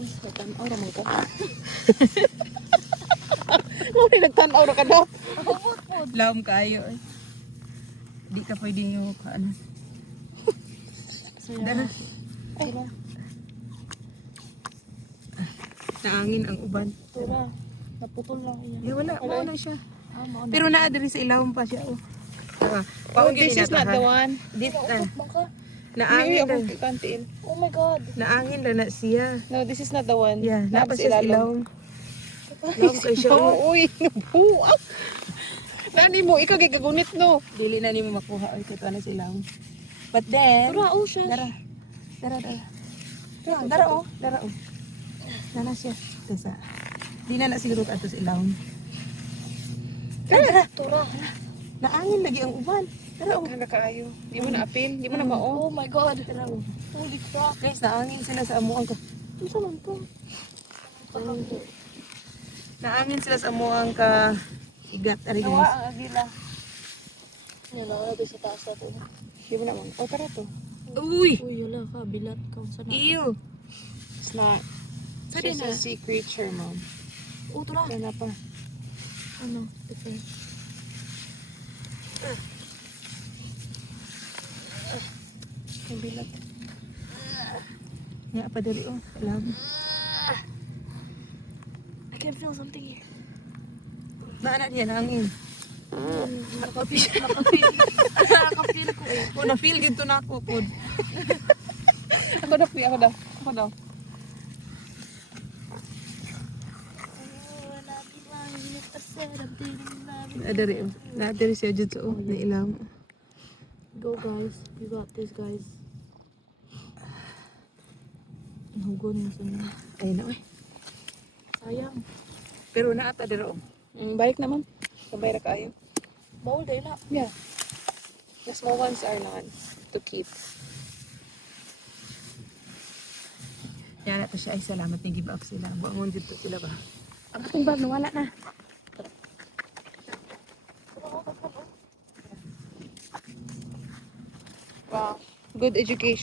Nagtanaw naman ka. Ngunit nagtanaw na ka daw. Laom kaayo eh. Di ka pwede yung ano. Dara. Ay, Naangin ang uban. tura. Naputol lang iya. Eh wala, mauna siya. Mauna. Pero naa diri sa ilawom pa siya. Oh. Oh, Paong this is not the one. This, Baka. naangin Maybe lang. ako kantiin. Oh my God. Naangin lang na siya. No, this is not the one. Yeah, napa siya sa ilawom. Ilawom Ilawom kay siya. Oh. Uy, nabuak. Nani mo, ikaw gagagunit no. Dili na nimo makuha oy kay tuwa na sa ilawom. But then, Tura, oh siya. dara. Dara oh. Nana siya. Tesa. Di na siguro ka sa ilawom. Dara. Tura. Naangin lagi ang uban. Dara oh. Kaya kaayo. Di mo na apil, di mo na mao. Oh my God. Dara oh. Holy crap. Guys, naangin sila sa amuang ka. Ano sa man to? Naangin sila sa amuang ka igat ari Nawa guys. ang agila. Yan na, nabi sa taas na to. Di mo na mo. Oh, tara to. Uy! Uy, yala ka, bilat ka. Sana. Ew! It's not. Sa It's din a na. sea creature, mom. Oh, tura. Kaya na pa. Ano? Ito. Ang bilat. Nga pa dali oh. Alam. I can feel something here. Naanak niya naangin. Nakapil. Nakapil ko eh. Oh, na-feel gito na ako po. Ako daw, ako daw. Ako daw. Naadari oh. Naadari siya dyan sa oh. Nailam. Go guys. You got this guys. Hugon mo sa mga. Ay na eh. Sayang. Pero naata diri oh. Balik naman. Sabay na kaayo. Bawal dahil na. Yeah. The small ones are not to keep. Yan nato siya ay salamat ni give up sila. Buangon dito sila ba. Ang ating bag nawala na. Wow. Good education.